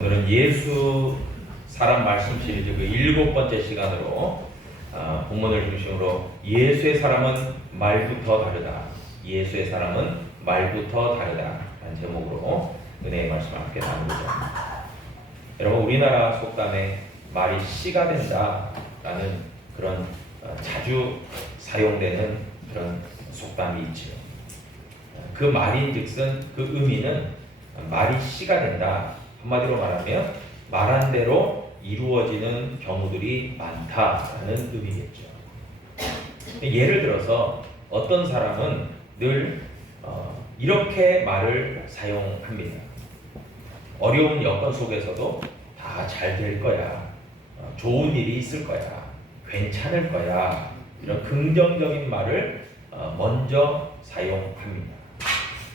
오늘은 예수 사람 말씀 시리즈 그 7번째 시간으로 본문을 중심으로 예수의 사람은 말부터 다르다. 예수의 사람은 말부터 다르다. 라는 제목으로 은혜의 말씀을 함께 나누고자 합니다. 여러분, 우리나라 속담에 말이 씨가 된다 라는 그런 자주 사용되는 그런 속담이 있죠. 그 말인즉슨 그 의미는 말이 씨가 된다. 한마디로 말하면 말한 대로 이루어지는 경우들이 많다라는 의미겠죠. 예를 들어서 어떤 사람은 늘 이렇게 말을 사용합니다. 어려운 여건 속에서도 다 잘 될 거야, 좋은 일이 있을 거야, 괜찮을 거야, 이런 긍정적인 말을 먼저 사용합니다.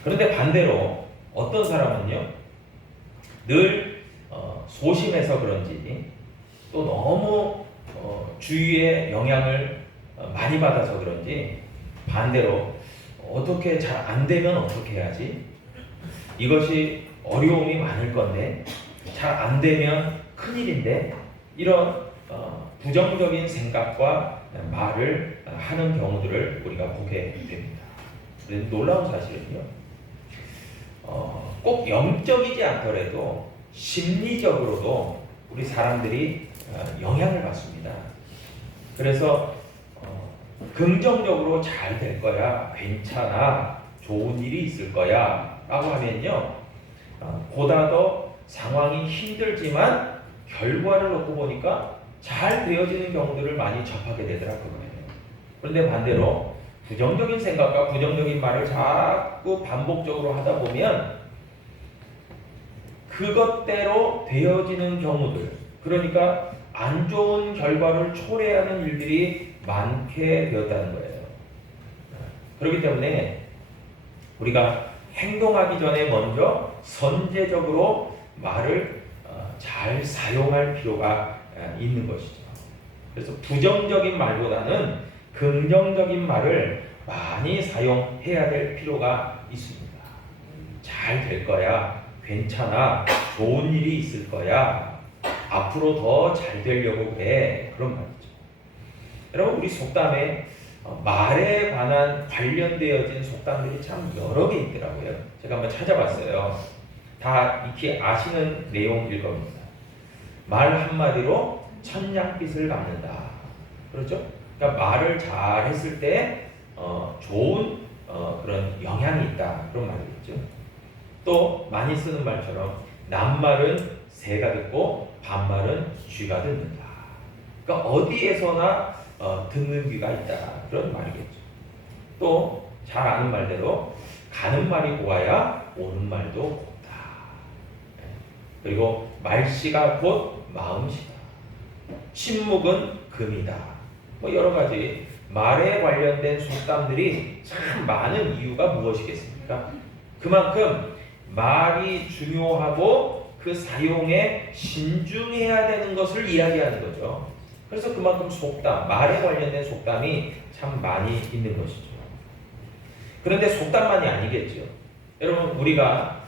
그런데 반대로 어떤 사람은요, 늘 소심해서 그런지 또 너무 주위의 영향을 많이 받아서 그런지 반대로 어떻게 잘 안 되면 어떻게 해야지? 이것이 어려움이 많을 건데 잘 안 되면 큰일인데, 이런 부정적인 생각과 말을 하는 경우들을 우리가 보게 됩니다. 그런데 놀라운 사실은요, 꼭 영적이지 않더라도 심리적으로도 우리 사람들이 영향을 받습니다. 그래서 긍정적으로 잘 될 거야, 괜찮아, 좋은 일이 있을 거야 라고 하면요, 보다 더 상황이 힘들지만 결과를 놓고 보니까 잘 되어지는 경우들을 많이 접하게 되더라고요. 그런데 반대로 부정적인 생각과 부정적인 말을 자꾸 반복적으로 하다 보면 그것대로 되어지는 경우들, 그러니까 안 좋은 결과를 초래하는 일들이 많게 되었다는 거예요. 그렇기 때문에 우리가 행동하기 전에 먼저 선제적으로 말을 잘 사용할 필요가 있는 것이죠. 그래서 부정적인 말보다는 긍정적인 말을 많이 사용해야 될 필요가 있습니다. 잘 될 거야, 괜찮아, 좋은 일이 있을 거야, 앞으로 더 잘 되려고 해, 그런 말이죠. 여러분, 우리 속담에 말에 관한 관련되어진 속담들이 참 여러 개 있더라고요. 제가 한번 찾아봤어요. 다 익히 아시는 내용일 겁니다. 말 한마디로 천냥빚을 갚는다. 그렇죠? 그러니까 말을 잘 했을 때 좋은 그런 영향이 있다, 그런 말이겠죠. 또 많이 쓰는 말처럼 남말은 새가 듣고 반말은 쥐가 듣는다. 그러니까 어디에서나 듣는 귀가 있다, 그런 말이겠죠. 또 잘 아는 말대로 가는 말이 고와야 오는 말도 곱다. 그리고 말씨가 곧 마음씨다. 침묵은 금이다. 뭐 여러 가지 말에 관련된 속담들이 참 많은 이유가 무엇이겠습니까? 그만큼 말이 중요하고 그 사용에 신중해야 되는 것을 이야기하는 거죠. 그래서 그만큼 속담, 말에 관련된 속담이 참 많이 있는 것이죠. 그런데 속담만이 아니겠죠. 여러분, 우리가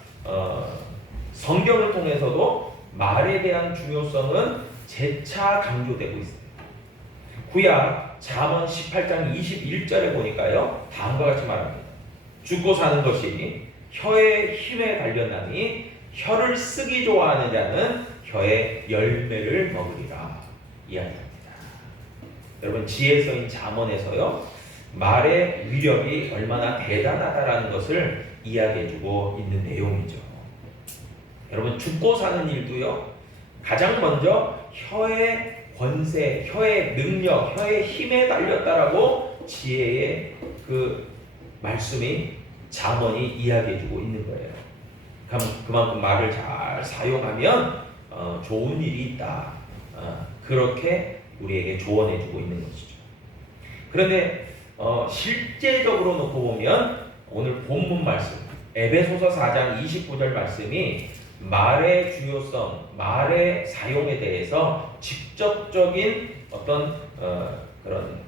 성경을 통해서도 말에 대한 중요성은 재차 강조되고 있습니다. 구약 잠언 18장 21절에 보니까요, 다음과 같이 말합니다. 죽고 사는 것이 혀의 힘에 달렸나니 혀를 쓰기 좋아하는 자는 혀의 열매를 먹으리라 이야기합니다. 여러분, 지혜서인 잠언에서요, 말의 위력이 얼마나 대단하다라는 것을 이야기해주고 있는 내용이죠. 여러분, 죽고 사는 일도요, 가장 먼저 혀의 권세, 혀의 능력, 혀의 힘에 달렸다라고 지혜의 그 말씀이, 잠언이 이야기해주고 있는 거예요. 그만큼 말을 잘 사용하면 좋은 일이 있다, 그렇게 우리에게 조언해주고 있는 것이죠. 그런데 실제적으로 놓고 보면 오늘 본문 말씀 에베소서 4장 29절 말씀이 말의 중요성, 말의 사용에 대해서 직접적인 어떤 그런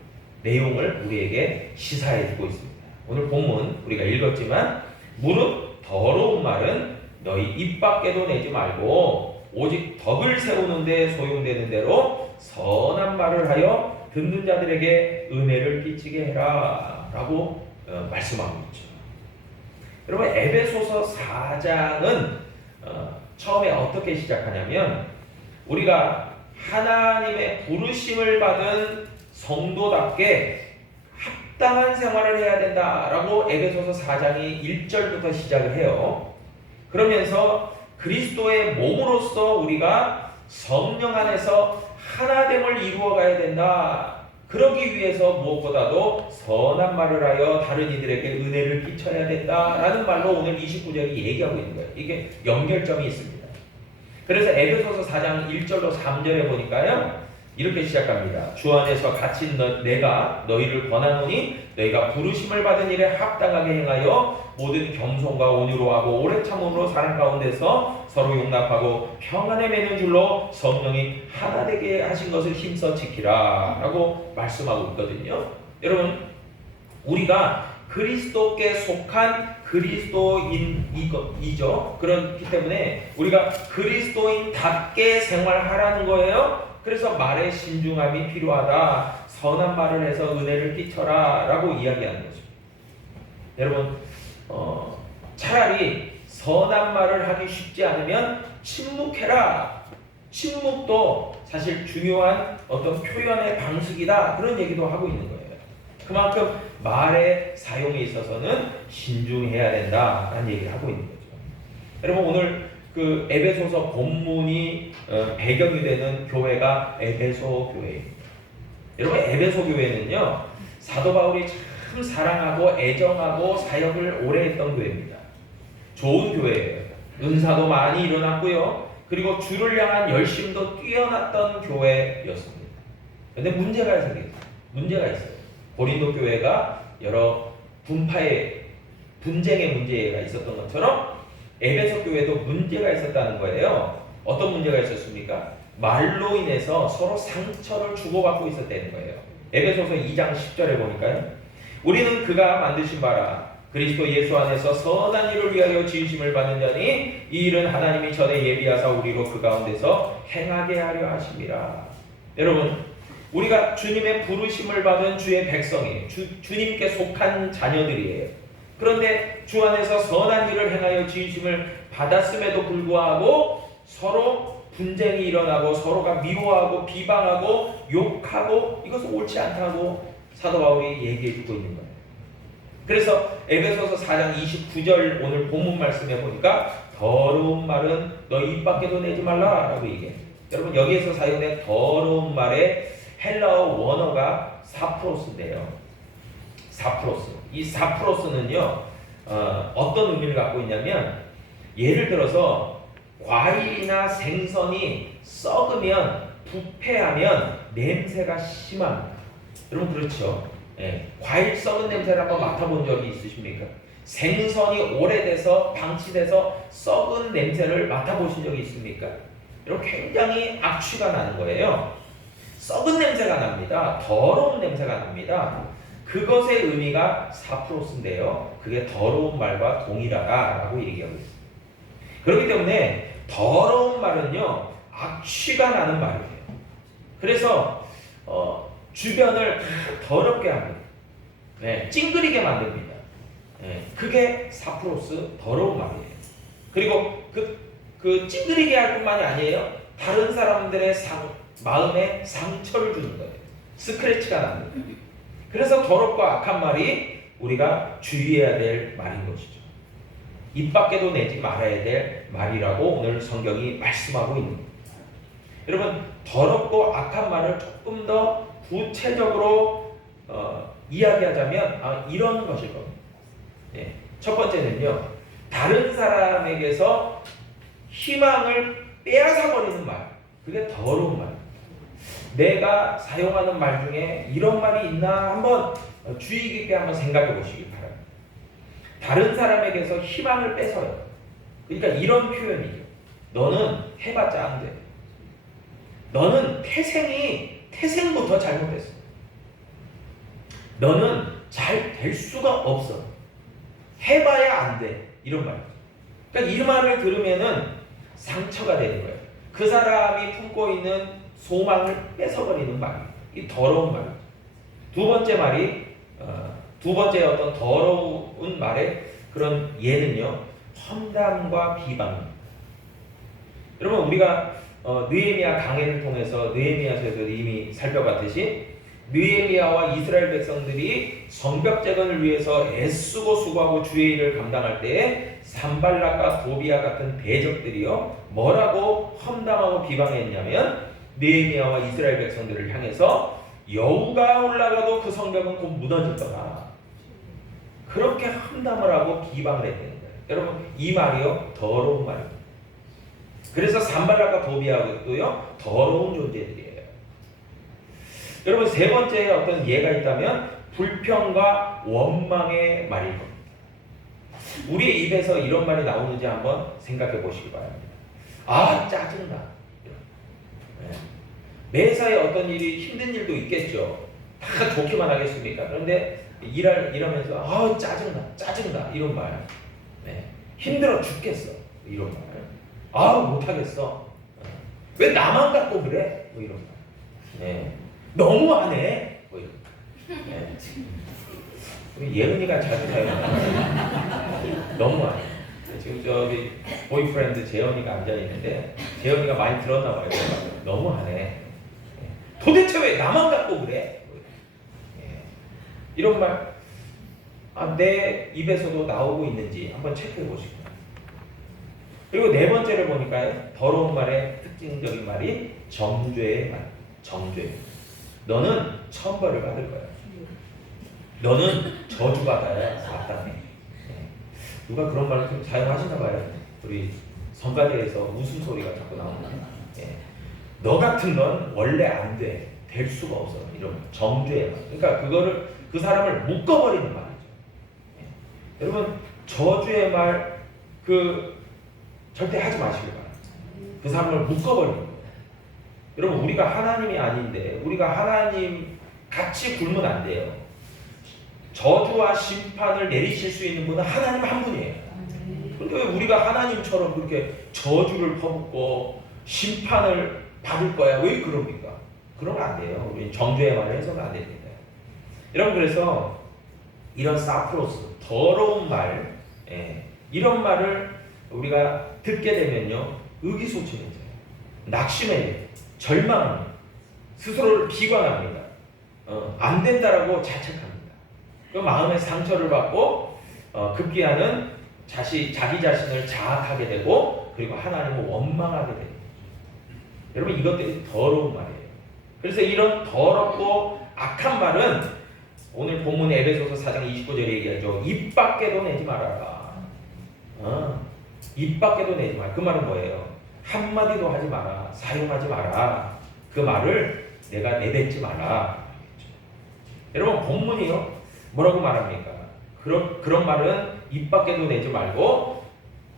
내용을 우리에게 시사해주고 있습니다. 오늘 본문 우리가 읽었지만, 무릇 더러운 말은 너희 입 밖에도 내지 말고 오직 덕을 세우는 데 소용되는 대로 선한 말을 하여 듣는 자들에게 은혜를 끼치게 해라 라고 말씀하고 있죠. 여러분, 에베소서 4장은 처음에 어떻게 시작하냐면 우리가 하나님의 부르심을 받은 성도답게 합당한 생활을 해야 된다라고 에베소서 4장이 1절부터 시작을 해요. 그러면서 그리스도의 몸으로서 우리가 성령 안에서 하나됨을 이루어가야 된다. 그러기 위해서 무엇보다도 선한 말을 하여 다른 이들에게 은혜를 끼쳐야 된다라는 말로 오늘 29절이 얘기하고 있는 거예요. 이게 연결점이 있습니다. 그래서 에베소서 4장 1절로 3절에 보니까요, 이렇게 시작합니다. 주 안에서 갇힌 내가 너희를 권하노니 너희가 부르심을 받은 일에 합당하게 행하여 모든 겸손과 온유로 하고 오래 참음으로 사랑 가운데서 서로 용납하고 평안에 매는 줄로 성령이 하나 되게 하신 것을 힘써 지키라 라고 말씀하고 있거든요. 여러분, 우리가 그리스도께 속한 그리스도인이죠. 그렇기 때문에 우리가 그리스도인답게 생활하라는 거예요. 그래서 말에 신중함이 필요하다. 선한 말을 해서 은혜를 끼쳐라 라고 이야기하는 거죠. 여러분, 차라리 선한 말을 하기 쉽지 않으면 침묵해라. 침묵도 사실 중요한 어떤 표현의 방식이다. 그런 얘기도 하고 있는 거예요. 그만큼 말의 사용에 있어서는 신중해야 된다라는 얘기를 하고 있는 거죠. 여러분, 오늘 그 에베소서 본문이 배경이 되는 교회가 에베소 교회입니다. 여러분, 에베소 교회는요, 사도 바울이 참 사랑하고 애정하고 사역을 오래 했던 교회입니다. 좋은 교회예요. 은사도 많이 일어났고요. 그리고 주를 향한 열심도 뛰어났던 교회였습니다. 그런데 문제가 생겼어요. 문제가 있어요. 고린도 교회가 여러 분쟁의 문제가 있었던 것처럼 에베소 교회도 문제가 있었다는 거예요. 어떤 문제가 있었습니까? 말로 인해서 서로 상처를 주고받고 있었다는 거예요. 에베소서 2장 10절에 보니까요, 우리는 그가 만드신 바라 그리스도 예수 안에서 선한 일을 위하여 지으심을 받는 자니 이 일은 하나님이 전에 예비하사 우리로 그 가운데서 행하게 하려 하심이라. 여러분, 우리가 주님의 부르심을 받은 주의 백성이에요. 주님께 속한 자녀들이에요. 그런데 주 안에서 선한 일을 행하여 지으심을 받았음에도 불구하고 서로 분쟁이 일어나고 서로가 미워하고 비방하고 욕하고 이것은 옳지 않다고 사도 바울이 얘기해주고 있는 거예요. 그래서 에베소서 4장 29절 오늘 본문 말씀해 보니까 더러운 말은 너 입 밖에도 내지 말라 라고 얘기해요. 여러분, 여기에서 사용된 더러운 말의 헬라어 원어가 사프로스인데요. 사프로스. 이 사프로스는요, 어떤 의미를 갖고 있냐면, 예를 들어서 과일이나 생선이 썩으면, 부패하면 냄새가 심합니다. 여러분, 그렇죠? 예, 과일 썩은 냄새를 한번 맡아본 적이 있으십니까? 생선이 오래돼서 방치돼서 썩은 냄새를 맡아보신 적이 있습니까? 여러분, 굉장히 악취가 나는 거예요. 썩은 냄새가 납니다. 더러운 냄새가 납니다. 그것의 의미가 사프로스인데요. 그게 더러운 말과 동일하다라고 얘기하고 있습니다. 그렇기 때문에 더러운 말은요, 악취가 나는 말이에요. 그래서 주변을 다 더럽게 합니다. 네, 찡그리게 만듭니다. 네, 그게 사프로스, 더러운 말이에요. 그리고 그 찡그리게 할 뿐만이 아니에요. 다른 사람들의 마음에 상처를 주는 거예요. 스크래치가 납니다. 그래서 더럽고 악한 말이 우리가 주의해야 될 말인 것이죠. 입 밖에도 내지 말아야 될 말이라고 오늘 성경이 말씀하고 있는 겁니다. 여러분, 더럽고 악한 말을 조금 더 구체적으로 이야기하자면 이런 것일 겁니다. 네. 첫 번째는요, 다른 사람에게서 희망을 빼앗아버리는 말, 그게 더러운 말. 내가 사용하는 말 중에 이런 말이 있나 한번 주의 깊게 한번 생각해 보시기 바랍니다. 다른 사람에게서 희망을 뺏어요. 그러니까 이런 표현이죠. 너는 해봤자 안 돼. 너는 태생부터 잘못했어. 너는 잘 될 수가 없어. 해봐야 안 돼. 이런 말이죠. 그러니까 이 말을 들으면은 상처가 되는 거예요. 그 사람이 품고 있는 소망을 뺏어버리는 말이에요. 이 더러운 말. 두 번째 말이 두 번째 어떤 더러운 말의 그런 예는요, 험담과 비방입니다. 여러분, 우리가 느헤미야 강해를 통해서 느헤미야서에서 이미 살펴봤듯이 느헤미야와 이스라엘 백성들이 성벽 재건을 위해서 애쓰고 수고하고 주의 일을 감당할 때에 산발락과 도비야 같은 대적들이요 뭐라고 험담하고 비방했냐면, 느헤미야와 이스라엘 백성들을 향해서 여우가 올라가도 그 성벽은 곧 무너질 거다, 그렇게 험담을 하고 비방을 했다는 거예요. 여러분, 이 말이요 더러운 말입니다. 그래서 산발락과 도비야도요 더러운 존재들이에요. 여러분, 세 번째 어떤 예가 있다면 불평과 원망의 말일 겁니다. 우리의 입에서 이런 말이 나오는지 한번 생각해 보시기 바랍니다. 아, 짜증나. 네. 매사에 어떤 일이 힘든 일도 있겠죠. 다 좋기만 하겠습니까? 그런데 일하면서 아, 짜증나 이런 말. 네. 힘들어 죽겠어 이런 말. 아, 못하겠어. 왜 나만 갖고 그래? 뭐 이런 말. 네. 너무하네. 뭐 이런 말. 네. 우리 예은이가 자주 사용하는 너무하네. 지금 저기 보이프렌드 재현이가 앉아 있는데 재현이가 많이 들었나 봐요. 너무하네. 네. 도대체 왜 나만 갖고 그래? 네. 이런 말, 내 입에서도 나오고 있는지 한번 체크해 보시고. 그리고 네 번째를 보니까 더러운 말의 특징적인 말이 정죄의 말. 정죄. 너는 천벌을 받을 거야. 너는 저주받아야 마땅해. 누가 그런 말을 좀 사용하시나 봐요. 우리 성가대에서 웃음소리가 자꾸 나오는데, 너 같은 건 원래 안 돼. 될 수가 없어. 이런 정죄의 말. 그러니까 그거를, 그 사람을 묶어버리는 말이죠. 여러분, 저주의 말 절대 하지 마시길 바랍니다. 그 사람을 묶어버리는 거예요. 여러분, 우리가 하나님이 아닌데 우리가 하나님 같이 굴면 안 돼요. 저주와 심판을 내리실 수 있는 분은 하나님 한 분이에요. 그런데 왜 우리가 하나님처럼 그렇게 저주를 퍼붓고 심판을 받을 거야? 왜 그럽니까? 그러면 안 돼요. 우리 정죄의 말을 해서는 안 됩니다. 여러분, 그래서 이런 사프로스, 더러운 말, 이런 말을 우리가 듣게 되면요, 의기소침해져요. 낙심해요. 절망합니다. 스스로를 비관합니다. 안 된다라고 자책합니다. 그 마음의 상처를 받고 급기야는 자기 자신을 자학하게 되고, 그리고 하나님을 원망하게 됩니다. 여러분, 이것들이 더러운 말이에요. 그래서 이런 더럽고 악한 말은 오늘 본문 에베소서 4장 29절에 얘기하죠. 입 밖에도 내지 말아라. 입 밖에도 내지 마라. 그 말은 뭐예요? 한마디도 하지 마라. 사용하지 마라. 그 말을 내가 내뱉지 마라. 여러분, 본문이요 뭐라고 말합니까? 그런 말은 입 밖에도 내지 말고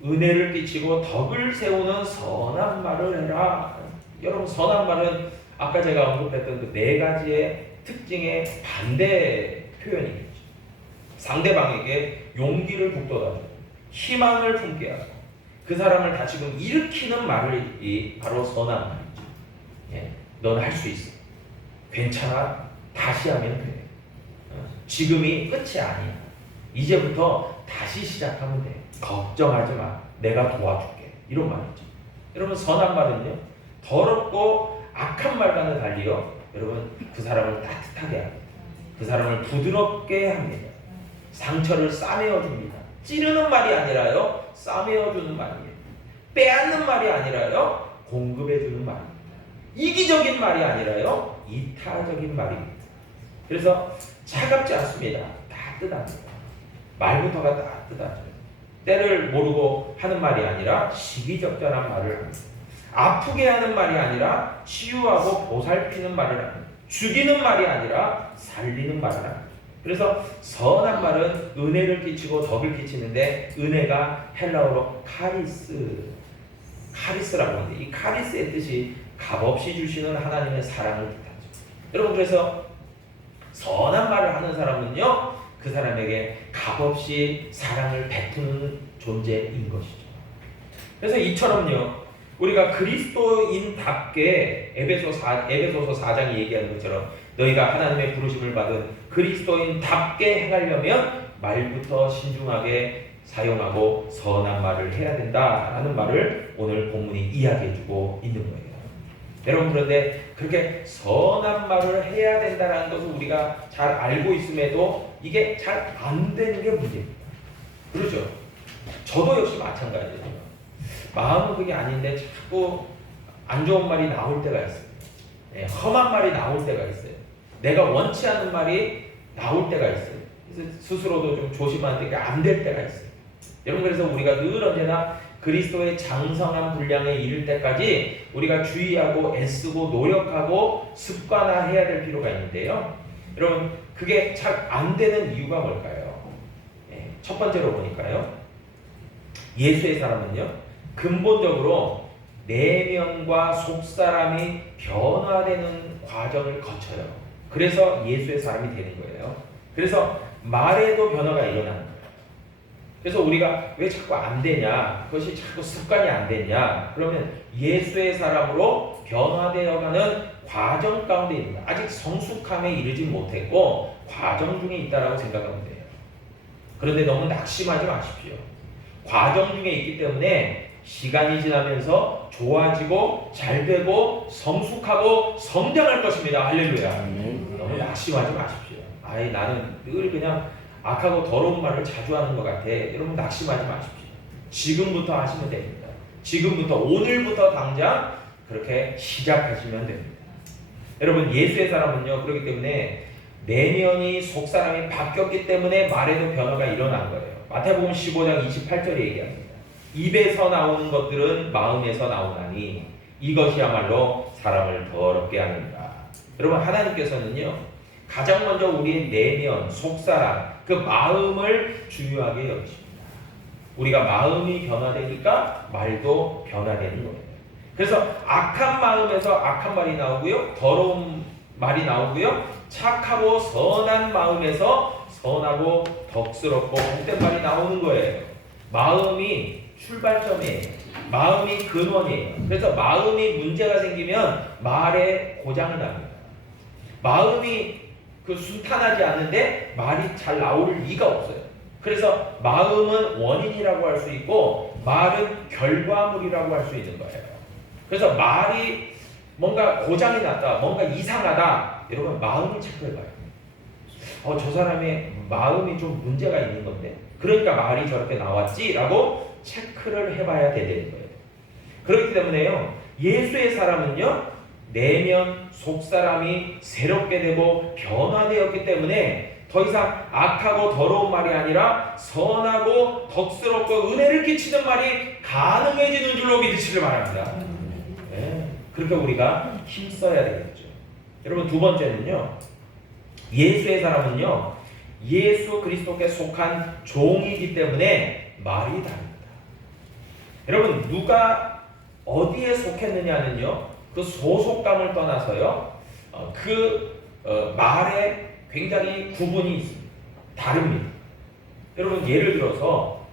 은혜를 끼치고 덕을 세우는 선한 말을 해라. 여러분, 선한 말은 아까 제가 언급했던 그 네 가지의 특징의 반대 표현이겠죠. 상대방에게 용기를 북돋아주고 희망을 품게 하고 그 사람을 다시금 일으키는 말이 바로 선한 말이죠. 넌 할 수 있어. 괜찮아. 다시 하면 돼. 지금이 끝이 아니야. 이제부터 다시 시작하면 돼. 걱정하지 마. 내가 도와줄게. 이런 말이죠. 여러분, 선한 말은요, 더럽고 악한 말과는 달리요, 여러분, 그 사람을 따뜻하게 합니다. 그 사람을 부드럽게 합니다. 상처를 싸매어 줍니다. 찌르는 말이 아니라요, 싸매어 주는 말이에요. 빼앗는 말이 아니라요, 공급해 주는 말입니다. 이기적인 말이 아니라요, 이타적인 말입니다. 그래서 차갑지 않습니다. 따뜻합니다. 말부터가 따뜻하죠. 때를 모르고 하는 말이 아니라 시기적절한 말을 합니다. 아프게 하는 말이 아니라 치유하고 보살피는 말을 합니다. 죽이는 말이 아니라 살리는 말을 합니다. 그래서 선한 말은 은혜를 끼치고 덕을 끼치는데, 은혜가 헬라어로 카리스라고 하는데, 이 카리스의 뜻이 값없이 주시는 하나님의 사랑을 뜻하죠. 여러분, 그래서 선한 말을 하는 사람은요, 그 사람에게 값없이 사랑을 베푸는 존재인 것이죠. 그래서 이처럼요, 우리가 그리스도인답게 에베소서 4장이 얘기하는 것처럼 너희가 하나님의 부르심을 받은 그리스도인답게 행하려면 말부터 신중하게 사용하고 선한 말을 해야 된다라는 말을 오늘 본문이 이야기해주고 있는 거예요. 여러분, 그런데 그렇게 선한 말을 해야 된다는 것을 우리가 잘 알고 있음에도 이게 잘 안 되는 게 문제입니다. 그렇죠? 저도 역시 마찬가지예요. 마음은 그게 아닌데 자꾸 안 좋은 말이 나올 때가 있어요. 네, 험한 말이 나올 때가 있어요. 내가 원치 않는 말이 나올 때가 있어요. 그래서 스스로도 좀 조심하는데 안 될 때가 있어요. 여러분, 그래서 우리가 늘 언제나 그리스도의 장성한 분량에 이를 때까지 우리가 주의하고 애쓰고 노력하고 습관화해야 될 필요가 있는데요. 여러분, 그게 잘 안 되는 이유가 뭘까요? 네, 첫 번째로 보니까요. 예수의 사람은요, 근본적으로 내면과 속사람이 변화되는 과정을 거쳐요. 그래서 예수의 사람이 되는 거예요. 그래서 말에도 변화가 일어나는 거예요. 그래서 우리가 왜 자꾸 안 되냐, 그것이 자꾸 습관이 안 되냐, 그러면 예수의 사람으로 변화되어가는 과정 가운데 있는 거예요. 아직 성숙함에 이르지 못했고 과정 중에 있다라고 생각하면 돼요. 그런데 너무 낙심하지 마십시오. 과정 중에 있기 때문에 시간이 지나면서 좋아지고 잘 되고 성숙하고 성장할 것입니다. 할렐루야. 너무 낙심하지 마십시오. 아이, 나는 늘 그냥 악하고 더러운 말을 자주 하는 것 같아. 여러분, 낙심하지 마십시오. 지금부터 하시면 됩니다. 지금부터, 오늘부터 당장 그렇게 시작하시면 됩니다. 여러분, 예수의 사람은요, 그렇기 때문에 내면이 속사람이 바뀌었기 때문에 말에도 변화가 일어난 거예요. 마태복음 15장 28절에 얘기합니다. 입에서 나오는 것들은 마음에서 나오나니 이것이야말로 사람을 더럽게 하는가. 여러분, 하나님께서는요, 가장 먼저 우리의 내면, 속사람, 그 마음을 중요하게 여기십니다. 우리가 마음이 변화되니까 말도 변화되는 거예요. 그래서 악한 마음에서 악한 말이 나오고요, 더러운 말이 나오고요, 착하고 선한 마음에서 선하고 덕스럽고 복된 말이 나오는 거예요. 마음이 출발점이에요. 마음이 근원이에요. 그래서 마음이 문제가 생기면 말에 고장이 납니다. 마음이 순탄하지 않는데 말이 잘 나올 리가 없어요. 그래서 마음은 원인이라고 할 수 있고 말은 결과물이라고 할 수 있는 거예요. 그래서 말이 뭔가 고장이 났다, 뭔가 이상하다, 여러분, 마음을 체크해봐요. 저 사람의 마음이 좀 문제가 있는 건데, 그러니까 말이 저렇게 나왔지라고 체크를 해봐야 되는 거예요. 그렇기 때문에요, 예수의 사람은요, 내면 속사람이 새롭게 되고 변화되었기 때문에 더 이상 악하고 더러운 말이 아니라 선하고 덕스럽고 은혜를 끼치는 말이 가능해지는 줄로 믿으시길 바랍니다. 네, 그렇게 우리가 힘써야 되겠죠. 여러분, 두 번째는요, 예수의 사람은요, 예수 그리스도께 속한 종이기 때문에 말이 다릅니다. 여러분, 누가 어디에 속했느냐는요, 그 소속감을 떠나서요, 말에 굉장히 구분이 있습니다. 다릅니다. 여러분, 예를 들어서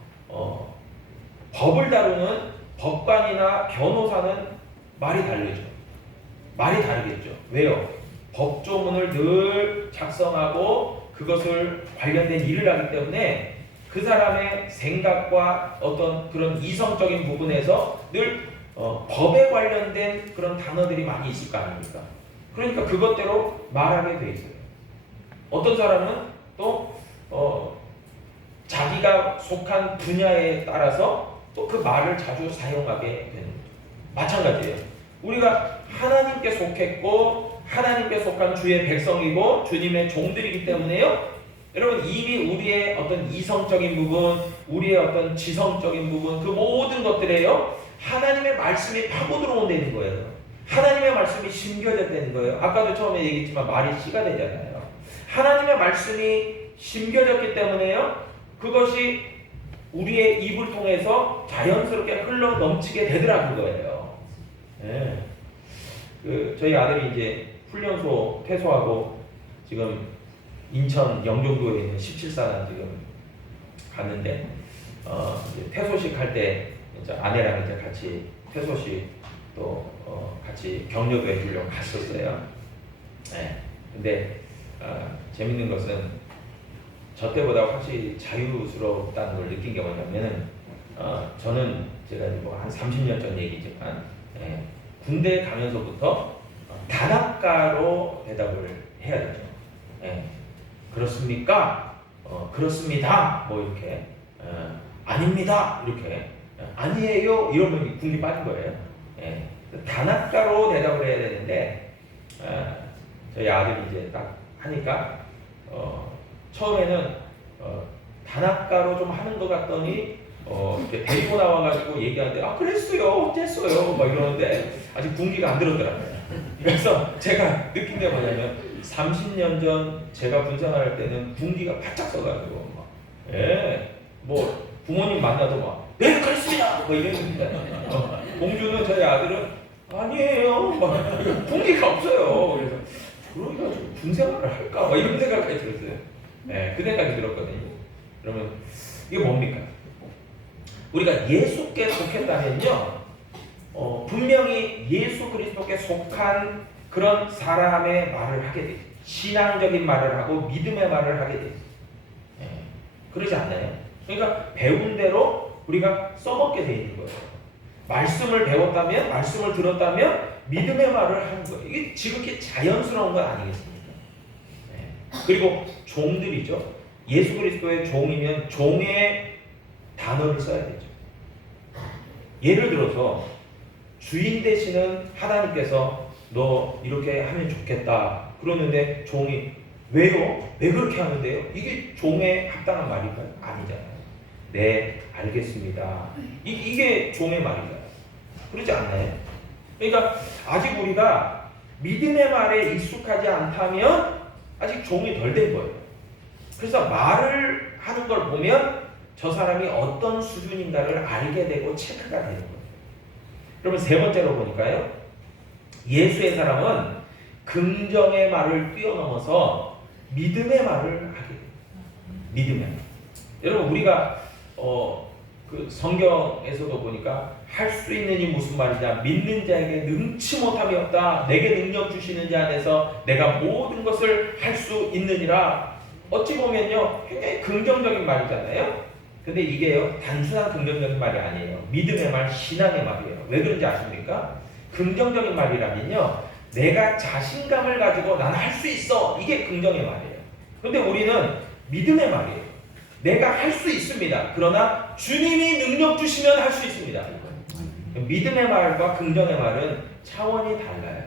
법을 다루는 법관이나 변호사는 말이 다르죠. 말이 다르겠죠. 왜요? 법조문을 늘 작성하고 그것을 관련된 일을 하기 때문에 그 사람의 생각과 어떤 그런 이성적인 부분에서 늘 법에 관련된 그런 단어들이 많이 있을 거 아닙니까? 그러니까 그것대로 말하게 돼 있어요. 어떤 사람은 또 자기가 속한 분야에 따라서 또 그 말을 자주 사용하게 되는 거죠. 마찬가지예요. 우리가 하나님께 속했고 하나님께 속한 주의 백성이고 주님의 종들이기 때문에요, 여러분, 이미 우리의 어떤 이성적인 부분, 우리의 어떤 지성적인 부분, 그 모든 것들에요, 하나님의 말씀이 파고 들어온다는 거예요. 하나님의 말씀이 심겨졌다는 거예요. 아까도 처음에 얘기했지만 말이 씨가 되잖아요. 하나님의 말씀이 심겨졌기 때문에요, 그것이 우리의 입을 통해서 자연스럽게 흘러 넘치게 되더라는 거예요. 네. 저희 아들이 이제 훈련소 퇴소하고 지금 인천 영종도에 있는 17사단 지금 갔는데, 이제 퇴소식 할 때 이제 아내랑 이제 같이 태소씨 또 같이 격려도 해주려고 갔었어요. 네. 근데 재밌는 것은 저 때보다 확실히 자유스럽다는 걸 느낀 게 뭐냐면은 저는 제가 한 30년 전 얘기지만 군대 가면서부터 단아가로 대답을 해야 되죠. 그렇습니까? 그렇습니다. 뭐 이렇게 아닙니다. 이렇게 아니에요. 이러면 군기 빠진 거예요. 단아가로 대답을 해야 되는데 저희 아들이 이제 딱 하니까 처음에는 단아가로 좀 하는 것 같더니 이렇게 데리고 나와가지고 얘기하는데 그랬어요 어땠어요 막 이러는데 아직 군기가 안 들었더라고요. 그래서 제가 느낀 게 뭐냐면 30년 전 제가 군생활할 때는 군기가 바짝 서가지고 뭐 부모님 만나도 네 그렇습니다 뭐 이랬는데 공주는 저희 아들은 아니에요 막 군기가 없어요. 그래서 그러기가 군생활을 할까 막 이런 생각까지 들었어요. 그 생각이 들었거든요. 그러면 이게 뭡니까? 우리가 예수께 속했다면요, 분명히 예수 그리스도께 속한 그런 사람의 말을 하게 돼요. 신앙적인 말을 하고 믿음의 말을 하게 돼요. 그러지 않나요? 그러니까 배운 대로 우리가 써먹게 돼 있는 거예요. 말씀을 배웠다면, 말씀을 들었다면 믿음의 말을 하는 거예요. 이게 지극히 자연스러운 건 아니겠습니까? 그리고 종들이죠. 예수 그리스도의 종이면 종의 단어를 써야 되죠. 예를 들어서 주인 되시는 하나님께서 너 이렇게 하면 좋겠다 그러는데 종이 왜요? 왜 그렇게 하는데요? 이게 종에 합당한 말인가요? 아니잖아요. 네, 알겠습니다. 이게 종의 말인가요? 그러지 않나요? 그러니까 아직 우리가 믿음의 말에 익숙하지 않다면 아직 종이 덜 된 거예요. 그래서 말을 하는 걸 보면 저 사람이 어떤 수준인가를 알게 되고 체크가 되는 거예요. 그러면 세 번째로 보니까요, 예수의 사람은 긍정의 말을 뛰어넘어서 믿음의 말을 하게 돼요. 믿음의 말. 여러분 우리가 그 성경에서도 보니까 할 수 있느니 무슨 말이냐, 믿는 자에게 능치 못함이 없다, 내게 능력 주시는 자 안에서 내가 모든 것을 할 수 있느니라. 어찌 보면요 굉장히 긍정적인 말이잖아요. 근데 이게요 단순한 긍정적인 말이 아니에요. 믿음의 말, 신앙의 말이에요. 왜 그런지 아십니까? 긍정적인 말이라면요 내가 자신감을 가지고 난 할 수 있어, 이게 긍정의 말이에요. 근데 우리는 믿음의 말이에요. 내가 할 수 있습니다. 그러나 주님이 능력 주시면 할 수 있습니다. 믿음의 말과 긍정의 말은 차원이 달라요.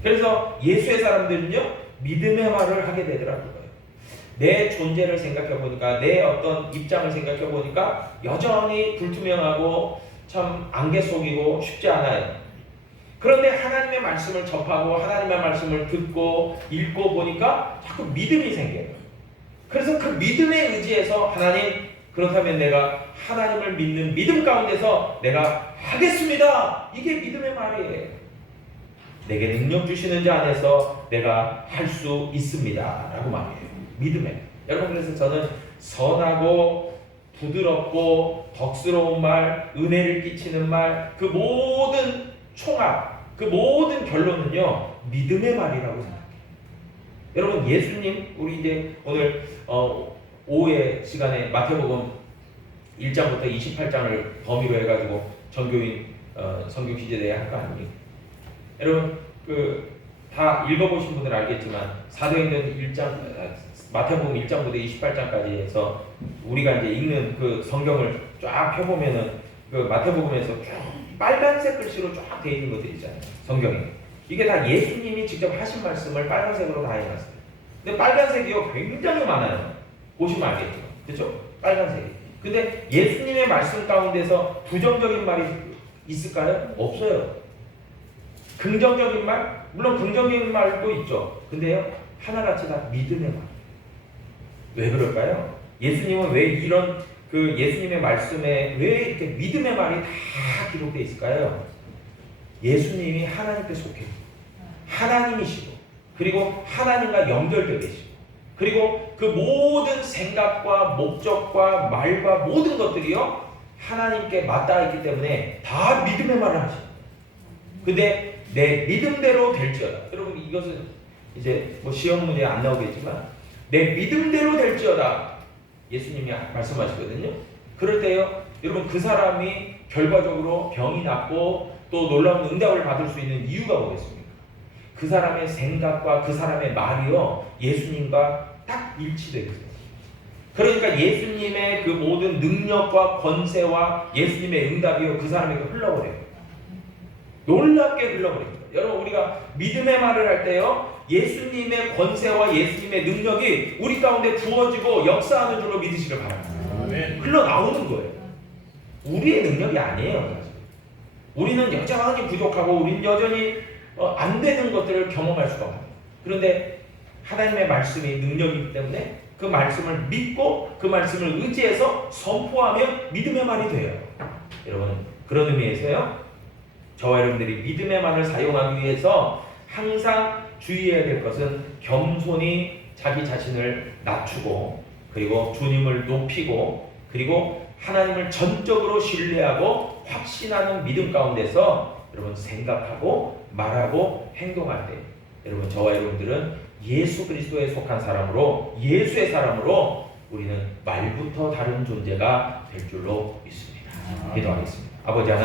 그래서 예수의 사람들은요 믿음의 말을 하게 되더라고요. 내 존재를 생각해 보니까, 내 어떤 입장을 생각해 보니까 여전히 불투명하고 참 안개 속이고 쉽지 않아요. 그런데 하나님의 말씀을 접하고 하나님의 말씀을 듣고 읽고 보니까 자꾸 믿음이 생겨요. 그래서 그 믿음에 의지해서 하나님, 그렇다면 내가 하나님을 믿는 믿음 가운데서 내가 하겠습니다. 이게 믿음의 말이에요. 내게 능력 주시는 자 안에서 내가 할 수 있습니다. 라고 말해요. 믿음에. 여러분 그래서 저는 선하고 부드럽고 덕스러운 말, 은혜를 끼치는 말, 그 모든 총합, 그 모든 결론은요 믿음의 말이라고 생각해요. 여러분 예수님, 우리 이제 오늘 오후의 시간에 마태복음 1장부터 28장을 범위로 해가지고 전교인 성경 퀴즈대회 할 거 아닙니까? 여러분 다 읽어보신 분들은 알겠지만 사도행전 1장, 마태복음 1장부터 28장까지 해서 우리가 이제 읽는 그 성경을 쫙 펴보면은 그 마태복음에서 쭉 빨간색 글씨로 쫙 되어 있는 것들이 있잖아요. 성경에. 이게 다 예수님이 직접 하신 말씀을 빨간색으로 다 해놨어요. 근데 빨간색이요 굉장히 많아요. 보시면 알겠죠. 그렇죠? 빨간색이. 근데 예수님의 말씀 가운데서 부정적인 말이 있을까요? 없어요. 긍정적인 말? 물론 긍정적인 말도 있죠. 근데요 하나같이 다 믿음의 말. 왜 그럴까요? 예수님은 왜 이런 그 예수님의 말씀에 왜 이렇게 믿음의 말이 다 기록되어 있을까요? 예수님이 하나님께 속해 하나님이시고, 그리고 하나님과 연결되어 계시고, 그리고 그 모든 생각과 목적과 말과 모든 것들이요 하나님께 맞닿아 있기 때문에 다 믿음의 말을 하셔요. 근데 내 믿음대로 될지어다. 여러분 이것은 이제 뭐 시험 문제에 안 나오겠지만 내 믿음대로 될지어다 예수님이 말씀하시거든요. 그럴 때요 여러분 그 사람이 결과적으로 병이 낫고 또 놀라운 응답을 받을 수 있는 이유가 뭐겠습니까? 그 사람의 생각과 그 사람의 말이요 예수님과 딱 일치되게 돼요. 그러니까 예수님의 그 모든 능력과 권세와 예수님의 응답이요 그 사람에게 흘러버려요. 놀랍게 흘러버립니다. 여러분 우리가 믿음의 말을 할 때요 예수님의 권세와 예수님의 능력이 우리 가운데 부어지고 역사하는 줄로 믿으시길 바랍니다. 흘러나오는 거예요. 우리의 능력이 아니에요. 우리는 여전히 부족하고 우리는 여전히 안 되는 것들을 경험할 수가 없어요. 그런데 하나님의 말씀이 능력이기 때문에 그 말씀을 믿고 그 말씀을 의지해서 선포하면 믿음의 말이 돼요. 여러분 그런 의미에서요 저와 여러분들이 믿음의 말을 사용하기 위해서 항상 주의해야 될 것은 겸손히 자기 자신을 낮추고 그리고 주님을 높이고 그리고 하나님을 전적으로 신뢰하고 확신하는 믿음 가운데서 여러분 생각하고 말하고 행동할 때 여러분 저와 여러분들은 예수 그리스도에 속한 사람으로 예수의 사람으로 우리는 말부터 다른 존재가 될 줄로 믿습니다. 기도하겠습니다. 아버지 하나님